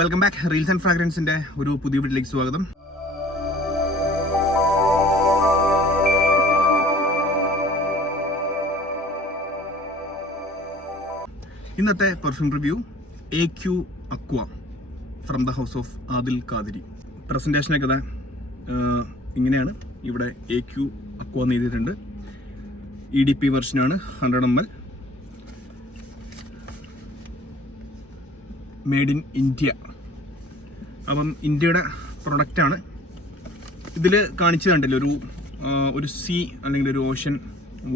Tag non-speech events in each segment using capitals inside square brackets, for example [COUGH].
Welcome back reels and ഫ്രാഗ്രൻസിന്റെ ഒരു പുതിയ വീട്ടിലേക്ക് സ്വാഗതം. ഇന്നത്തെ perfume review A Q aqua from the house of Adil Qadri പ്രസന്റേഷനൊക്കെ ഇതാ ഇങ്ങനെയാണ്. ഇവിടെ എ ക്യു അക്വ എന്ന് എഴുതിയിട്ടുണ്ട്. E D P വെർഷനാണ് hundred M L made in India. അപ്പം ഇന്ത്യയുടെ പ്രൊഡക്റ്റാണ്. ഇതിൽ കാണിച്ചു കണ്ടില്ല ഒരു ഒരു സീ അല്ലെങ്കിൽ ഒരു ഓഷൻ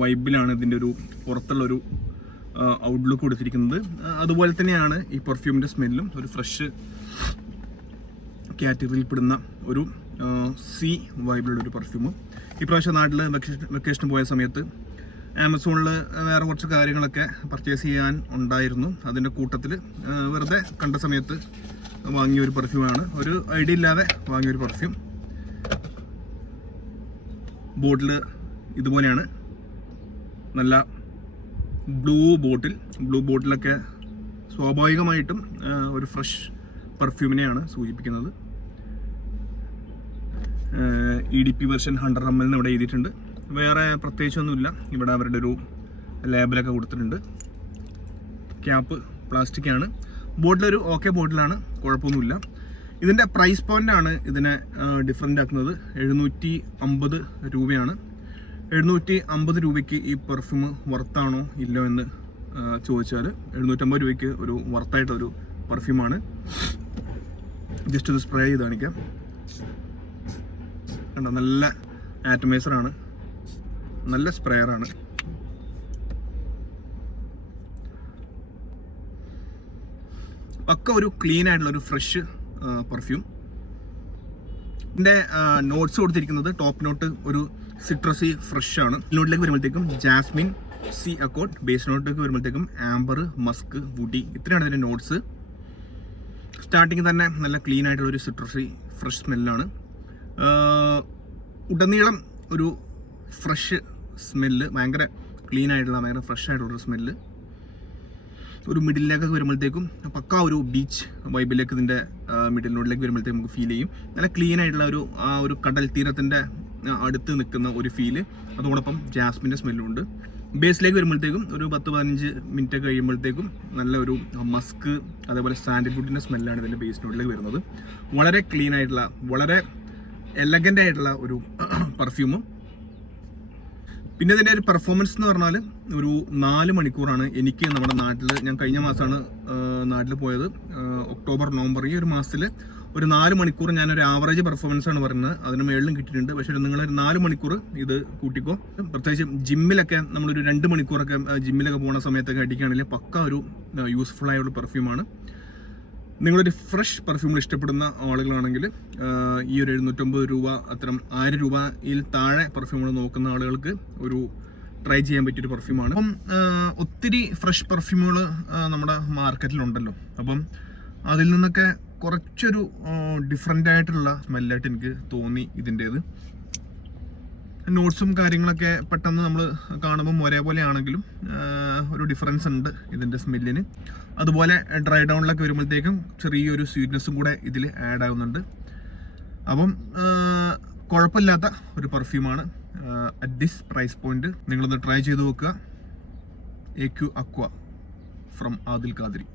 വൈബിലാണ് ഇതിന്റെ ഒരു പുറത്തുള്ള ഒരു ഔട്ട്ലുക്ക് കൊടുത്തിരിക്കുന്നത്. അതുപോലെ തന്നെയാണ് ഈ പെർഫ്യൂമിന്റെ സ്മെല്ലും ഒരു ഫ്രഷ് കാറ്റഗറിയിൽ പെടുന്ന ഒരു സി വൈബിലുള്ള ഒരു പെർഫ്യൂം ഇപ്രാവശ്യം നാട്ടിൽ വെക്കേഷൻ പോയ സമയത്ത് ആമസോണിൽ വേറെ കുറച്ച് കാര്യങ്ങളൊക്കെ പർച്ചേസ് ചെയ്യാൻ ഉണ്ടായിരുന്നു. അതിന്റെ കൂട്ടത്തിൽ വെറുതെ കണ്ട സമയത്ത് വാങ്ങിയ ഒരു പെർഫ്യൂമാണ് ഒരു ഐഡിയ ഇല്ലാതെ വാങ്ങിയ ഒരു പെർഫ്യൂം ബോട്ടിൽ ഇതുപോലെയാണ്. നല്ല ബ്ലൂ ബോട്ടിൽ ബ്ലൂ ബോട്ടിലൊക്കെ സ്വാഭാവികമായിട്ടും ഒരു ഫ്രഷ് പെർഫ്യൂമിനെയാണ് സൂചിപ്പിക്കുന്നത്. E D P version hundred M L ഇവിടെ എഴുതിയിട്ടുണ്ട്. വേറെ പ്രത്യേകിച്ചൊന്നുമില്ല. ഇവിടെ അവരുടെ ഒരു ലേബലൊക്കെ കൊടുത്തിട്ടുണ്ട്. ക്യാപ്പ് പ്ലാസ്റ്റിക് ആണ്. ബോട്ടിലൊരു ഓക്കെ ബോട്ടിലാണ് കുഴപ്പമൊന്നുമില്ല. ഇതിന്റെ പ്രൈസ് പോയിന്റാണ് ഇതിനെ ഡിഫറെന്റ് ആക്കുന്നത്. എഴുന്നൂറ്റി അമ്പത് രൂപയാണ്. എഴുന്നൂറ്റി അമ്പത് രൂപയ്ക്ക് ഈ പെർഫ്യൂം വർത്താണോ ഇല്ലോ എന്ന് ചോദിച്ചാൽ എഴുന്നൂറ്റമ്പത് രൂപയ്ക്ക് ഒരു വർത്തായിട്ടൊരു പെർഫ്യൂമാണ് ജസ്റ്റ് ഒന്ന് സ്പ്രേ ചെയ്ത് കാണിക്കാം. കണ്ടോ? നല്ല ആറ്റമൈസറാണ് നല്ല സ്പ്രെയറാണ് ഒക്കെ ഒരു ക്ലീൻ ആയിട്ടുള്ള ഒരു ഫ്രഷ് പെർഫ്യൂം ഇതിന്റെ നോട്ട്സ് കൊടുത്തിരിക്കുന്നത് ടോപ്പ് നോട്ട് ഒരു സിട്രസി ഫ്രഷ് ആണ്. നോട്ടിലേക്ക് വരുമ്പോഴത്തേക്കും ജാസ്മിൻ സി അക്കോട്ട് ബേസ് നോട്ടിലേക്ക് വരുമ്പോഴത്തേക്കും ആംബർ മസ്ക് വുഡി ഇത്രയാണ് ഇതിന്റെ നോട്ട്സ് സ്റ്റാർട്ടിങ് തന്നെ നല്ല ക്ലീൻ ആയിട്ടുള്ള ഒരു സിട്രസി ഫ്രഷ് സ്മെല്ലാണ് ഉടനീളം ഒരു ഫ്രഷ് സ്മെല്ല് ഭയങ്കര ക്ലീൻ ആയിട്ടുള്ള ഭയങ്കര ഫ്രഷ് ആയിട്ടുള്ള ഒരു സ്മെല്ല്. ഒരു മിഡിലേക്ക് വരുമ്പോഴത്തേക്കും പക്ക ഒരു ബീച്ച് വൈബിലേക്ക് ഇതിന്റെ മിഡിൽ നോഡിലേക്ക് വരുമ്പോഴത്തേക്കും നമുക്ക് ഫീൽ ചെയ്യും. നല്ല ക്ലീൻ ആയിട്ടുള്ള ഒരു ആ ഒരു കടൽ തീരത്തിന്റെ അടുത്ത് നിൽക്കുന്ന ഒരു ഫീൽ അതോടൊപ്പം ജാസ്മിന്റെ സ്മെല്ലും ഉണ്ട്. ബേസിലേക്ക് വരുമ്പോഴത്തേക്കും ഒരു പത്ത് പതിനഞ്ച് മിനിറ്റ് കഴിയുമ്പോഴത്തേക്കും നല്ല ഒരു മസ്ക് അതേപോലെ സാൻഡൽവുഡിന്റെ സ്മെല്ലാണ് ഇതിന്റെ ബേസ് നോട്ടിലേക്ക് വരുന്നത്. വളരെ ക്ലീൻ ആയിട്ടുള്ള വളരെ എലഗന്റ് ആയിട്ടുള്ള ഒരു [COUGHS] പെർഫ്യൂമും പിന്നെ ഇതിന്റെ ഒരു പെർഫോമൻസ് എന്ന് പറഞ്ഞാൽ ഒരു നാല് മണിക്കൂറാണ് എനിക്ക് നമ്മുടെ നാട്ടിൽ ഞാൻ കഴിഞ്ഞ മാസമാണ് നാട്ടിൽ പോയത്. ഒക്ടോബർ നവംബർ ഈ ഒരു മാസത്തിൽ ഒരു നാല് മണിക്കൂർ ഞാനൊരു ആവറേജ് പെർഫോമൻസ് ആണ് പറയുന്നത്. അതിന് മേളിലും കിട്ടിയിട്ടുണ്ട്. പക്ഷേ നിങ്ങൾ ഒരു നാല് മണിക്കൂർ ഇത് കൂട്ടിക്കോ. പ്രത്യേകിച്ച് ജിമ്മിലൊക്കെ നമ്മളൊരു രണ്ട് മണിക്കൂറൊക്കെ ജിമ്മിലൊക്കെ പോകുന്ന സമയത്തൊക്കെ അടിക്കുകയാണെങ്കിൽ പക്ക ഒരു യൂസ്ഫുൾ ആയ ഒരു പെർഫ്യൂമാണ് നിങ്ങളൊരു ഫ്രഷ് പെർഫ്യൂമിൽ ഇഷ്ടപ്പെടുന്ന ആളുകളാണെങ്കിൽ ഈ ഒരു എഴുന്നൂറ്റമ്പത് രൂപ അത്തരം ആയിരം രൂപയിൽ താഴെ പെർഫ്യൂമുകൾ നോക്കുന്ന ആളുകൾക്ക് ഒരു ട്രൈ ചെയ്യാൻ പറ്റിയൊരു പെർഫ്യൂമാണ് അപ്പം ഒത്തിരി ഫ്രഷ് പെർഫ്യൂമുകൾ നമ്മുടെ മാർക്കറ്റിലുണ്ടല്ലോ അപ്പം അതിൽ നിന്നൊക്കെ കുറച്ചൊരു ഡിഫറെന്റ് ആയിട്ടുള്ള സ്മെല്ലായിട്ട് എനിക്ക് തോന്നി ഇതിന്റേത്. നോട്ട്സും കാര്യങ്ങളൊക്കെ പെട്ടെന്ന് നമ്മൾ കാണുമ്പം ഒരേപോലെ ആണെങ്കിലും ഒരു ഡിഫറൻസ് ഉണ്ട് ഇതിന്റെ സ്മെല്ലിന് അതുപോലെ ഡ്രൈ ഡൗണിലൊക്കെ വരുമ്പോഴത്തേക്കും ചെറിയൊരു സ്വീറ്റ്നെസ്സും കൂടെ ഇതിൽ ആഡ് ആവുന്നുണ്ട്. അപ്പം കുഴപ്പമില്ലാത്ത ഒരു പെർഫ്യൂമാണ് അറ്റ് ദിസ് പ്രൈസ് പോയിന്റ് നിങ്ങളൊന്ന് ട്രൈ ചെയ്ത് നോക്കുക. A Q aqua from Adil Qadri